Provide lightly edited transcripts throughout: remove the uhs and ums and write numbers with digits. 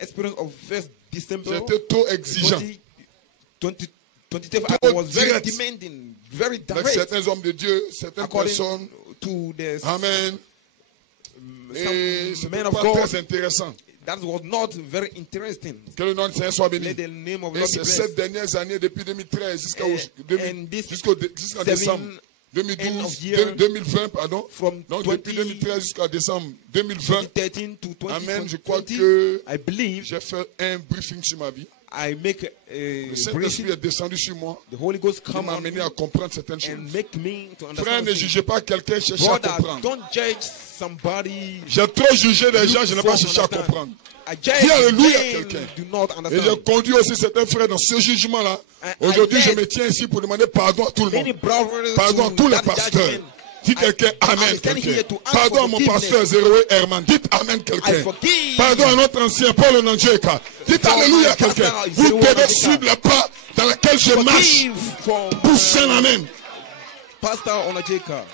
experience of 1st December. J'étais trop exigeant. 2012, I was very demanding, very avec direct. certains hommes de Dieu, certaines personnes. To the Amen. Et c'était men of pas God, très intéressant. that was not very interesting. Que le nom du Seigneur soit béni. Let the name of Et God be ces blessed. 7 dernières années, depuis 2013 jusqu'à jusqu'à seven décembre end 2012, of year, 2020, pardon. From Donc depuis 2013 jusqu'à décembre 2020, 2013 to 2020, Amen, je crois que I believe j'ai fait un briefing sur ma vie. I make Le a Saint-Esprit briefing. est descendu sur moi. The Holy Ghost Il come m'a on amené me à comprendre certaines choses. and make me to Frère, understand ne things. jugez pas quelqu'un, cherchez à Brother, comprendre. don't judge somebody. J'ai trop jugé des gens, je n'ai pas cherché à Understand. comprendre. I judge Dis alléluia men quelqu'un. do not Et understand. j'ai conduit aussi certains frères dans ce jugement-là. Aujourd'hui, je me tiens ici pour demander pardon à tout le Many monde. brothers Pardon à to tous les that pasteurs. judgment. Dis quelqu'un Amen, I'm standing quelqu'un. here to ask Pardon for à mon forgiveness. pasteur Zéroé Herman. Dites Amen, I quelqu'un. forgive. Pardon à notre ancien Paul Onanjeka. Dites For Alléluia, my quelqu'un. pastor, Vous Zéroé devez Onanjeka. suivre le pas dans lequel je marche. Forgive from Pousse un Amen. Pastor Onajeka.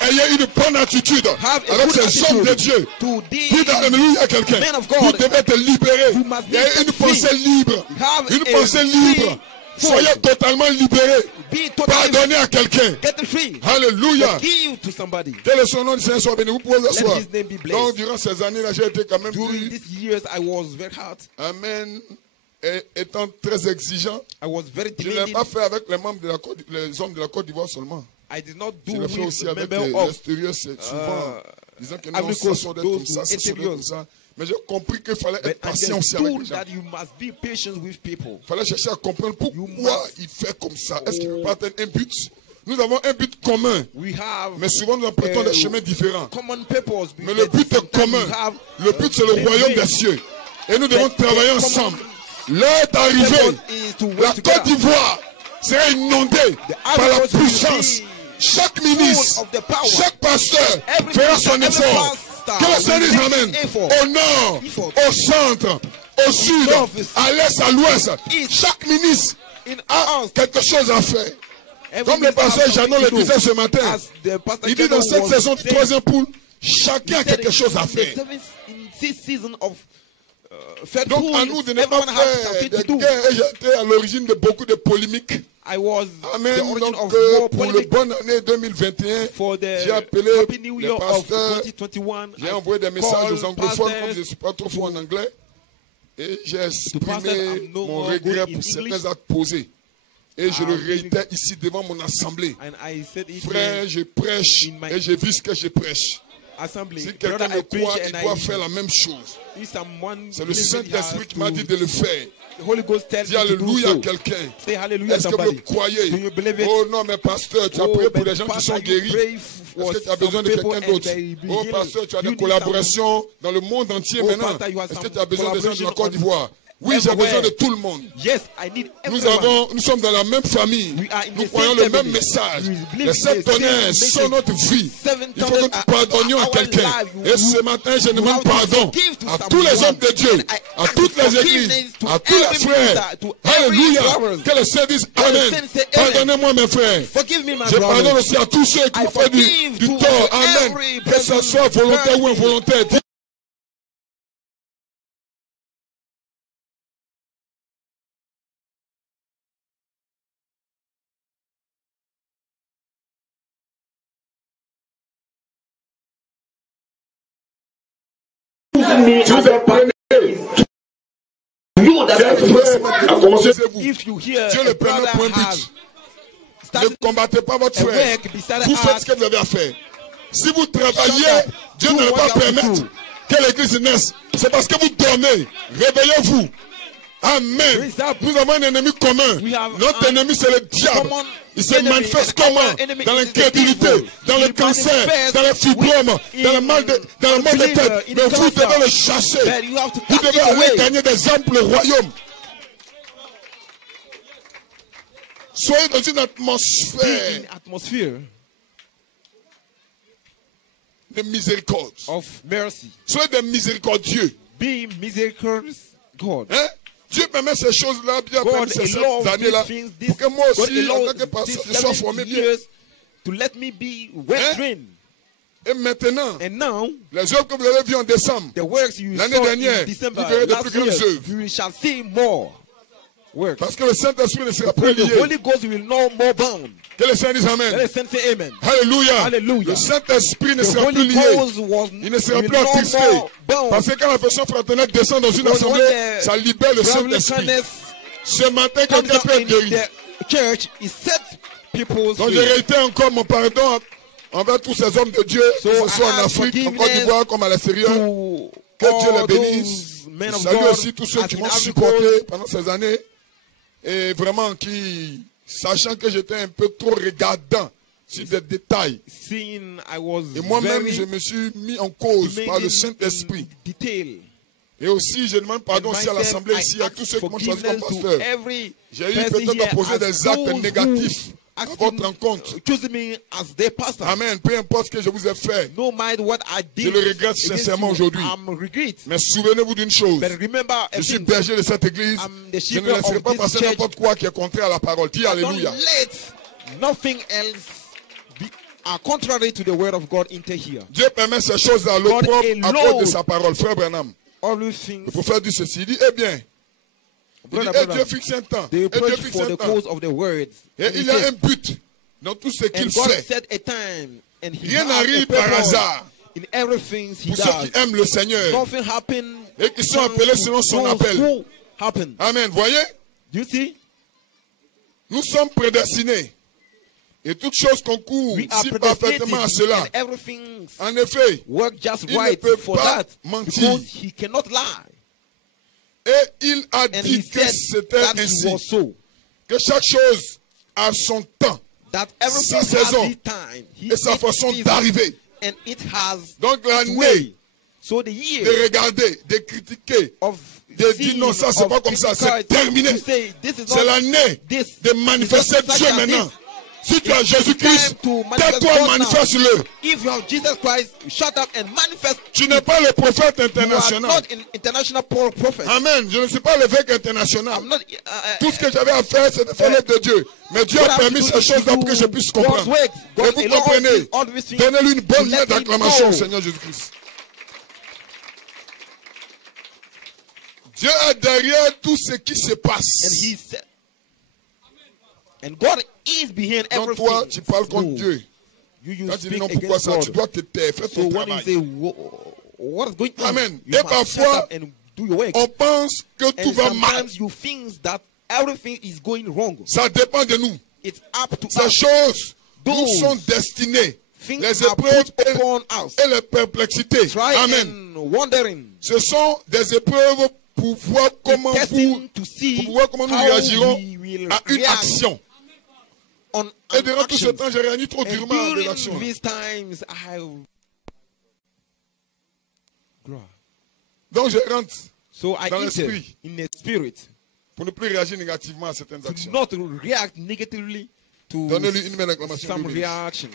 Ayez une bonne attitude Have a avec good ces hommes de attitude Dieu. to these Dites Alléluia, quelqu'un. men of God. Vous devez être libéré. You must be Ayez une set free. pensée libre. Have Une a pensée libre. free Soyez thought. totalement libéré. Be totally Pardonnez à quelqu'un. get it free. Alléluia. Give to somebody. Quel est son nom du Seigneur soit béni. Vous pouvez vous asseoir. Let his name be blessed. Donc, durant ces années-là, j'ai été quand même During plus, these years, I was very hard. Amen, et étant très exigeant. I was very Je ne l'ai demanding. pas fait avec les membres de les hommes de la Côte d'Ivoire seulement. I did not do Je le fais with aussi avec member of l'extérieur, c'est souvent disant que non, Ivory ça Coast, sont des those comme ça, who ça sont des interiors. comme ça. Mais j'ai compris qu'il fallait but être I patient aussi avec les understood gens. that you must be patient with people. Il fallait chercher à comprendre You pourquoi must- il fait comme ça. Est-ce qu'il ne veut pas atteindre un but? Nous avons un but commun, We have mais souvent nous empruntons des chemins différents. common purpose. Mais le but est commun. Le but c'est le royaume des cieux. Et nous devons travailler ensemble. L'heure est arrivée. La Côte d'Ivoire sera inondée par la puissance. Chaque ministre, chaque pasteur fera son effort. Que le Seigneur dise Amen. Au nord, au centre, au sud, à l'est, à l'ouest. Chaque ministre a quelque chose à faire. Comme le pasteur Jeannot le disait ce matin, il dit dans cette saison de troisième poule, chacun a quelque chose à faire. Donc à nous de ne pas faire des guerres. Et j'étais à l'origine de beaucoup de polémiques. Amen. Donc pour la bonne année 2021, j'ai appelé les pasteurs, j'ai envoyé des messages aux anglophones comme je ne suis pas trop fort en anglais. Et j'ai exprimé mon regret pour certains actes posés. Et je le réitère ici devant mon assemblée. Frère, je prêche et je vis ce que je prêche. Si quelqu'un me croit, il doit faire la même chose. C'est le Saint-Esprit qui m'a dit de le faire. Dis Alléluia à quelqu'un. Est-ce que vous le croyez? Oh non, mais pasteur, tu as prié pour les gens qui sont guéris. Est-ce que tu as besoin de quelqu'un d'autre? Oh pasteur, tu as des collaborations dans le monde entier maintenant. Est-ce que tu as besoin des gens de la Côte d'Ivoire? Oui, j'ai besoin de tout le monde. Nous sommes dans la même famille. Nous croyons le même message. Les 7 tonnerres sont notre vie. Il faut que nous pardonnions à quelqu'un. Et ce matin, je demande pardon à tous les hommes de Dieu, à toutes les églises, à tous les frères. Alléluia. Que le Seigneur dise Amen. Pardonnez-moi mes frères. Je pardonne aussi à tous ceux qui ont fait du tort. Amen. Que ce soit volontaire ou involontaire. Si vous apprenez, à commencer vous. Dieu le premier point but. Ne combattez pas votre frère. Vous faites ce que vous avez à faire. Si vous travaillez, Dieu ne va pas permettre que l'église naisse. C'est parce que vous dormez. Réveillez-vous. Amen. Nous avons un ennemi commun. Notre ennemi, c'est le diable. Il se manifeste comment? Dans l'incrédulité, dans le cancer, dans le fibrome, dans le mal de tête. Mais vous devez le chasser. Vous devez aller gagner des âmes pour le royaume. Soyez dans une atmosphère de miséricorde. Soyez des miséricordieux. Be misericordious, God. Hein? Dieu permet ces choses-là bien après ces années-là pour que moi aussi, en tant que pasteur, je sois formé bien. To let me be well trained. Et maintenant, and now, les œuvres que vous avez vues en décembre, l'année dernière, vous verrez de plus grandes œuvres. You shall see more works. Parce que le Saint-Esprit ne sera plus lié. The Holy Ghost will no more bound. Que le Seigneur dise Amen. Let the Saint say Amen. Alléluia. Hallelujah. Le Saint-Esprit ne sera plus lié. Il ne sera plus attristé. Parce que quand la personne fraternelle descend dans une assemblée, ça libère le Saint-Esprit. Ce matin, quelqu'un peut être guéri. Donc je réitère encore mon pardon envers tous ces hommes de Dieu, que ce soit en Afrique, en Côte d'Ivoire, comme à l'extérieur. Que Dieu les bénisse. Je salue aussi tous ceux qui m'ont supporté pendant ces années. Et vraiment qui, sachant que j'étais un peu trop regardant sur des détails. Et moi-même, je me suis mis en cause par le Saint-Esprit. Et aussi, je demande pardon aussi à l'Assemblée ici, à tous ceux qui m'ont choisi comme pasteur. J'ai eu peut-être à poser des actes négatifs à votre rencontre. Amen. Peu importe ce que je vous ai fait. Je le regrette sincèrement aujourd'hui. Mais souvenez-vous d'une chose. Je suis berger de cette église. Je ne laisserai pas passer n'importe quoi qui est contraire à la parole. Dis Alléluia. Nothing else are contrary to the word of God enter here. Dieu permet ces choses à l'opprobre à cause de sa parole. Frère Branham. Le prophète dit ceci. Il dit, eh bien. Et Dieu fixe un temps. Et Dieu fixe un temps. Et il y a un but dans tout ce qu'il fait. Rien n'arrive par hasard. Pour ceux qui aiment le Seigneur et qui sont appelés selon son appel. Amen. Voyez? Nous sommes prédestinés. Et toute chose concourt si parfaitement à cela. En effet, il ne peut pas mentir. Et il a dit que c'était ainsi. Que chaque chose a son temps, sa saison et sa façon d'arriver. Donc l'année de regarder, de critiquer, de dire non, ça c'est pas comme ça, c'est terminé. C'est l'année de manifester Dieu maintenant. Si tu as Jésus-Christ, tais-toi, manifeste-le. Tu n'es pas le prophète international. Amen. Je ne suis pas l'évêque international. Tout ce que j'avais à faire, c'est de faire l'œuvre de Dieu. Mais Dieu a permis ces choses-là pour que je puisse comprendre. Et vous comprenez. Donnez-lui une bonne lettre d'acclamation au Seigneur Jésus-Christ. Dieu est derrière tout ce qui se passe. And God is behind everything. Donc toi, tu parles contre Dieu. Quand tu dis non, pourquoi ça? Tu dois te taire. Fais ton travail. Amen. Et parfois, on pense que tout va mal. Ça dépend de nous. Ces choses nous sont destinées. Les épreuves et les perplexités. Amen. Ce sont des épreuves pour voir comment nous réagirons à une action. Et durant tout ce temps, j'ai réagi trop durement à des actions. Donc je rentre dans l'esprit pour ne plus réagir négativement à certaines actions. To not react negatively to Donnez-lui une belle acclamation. some reactions.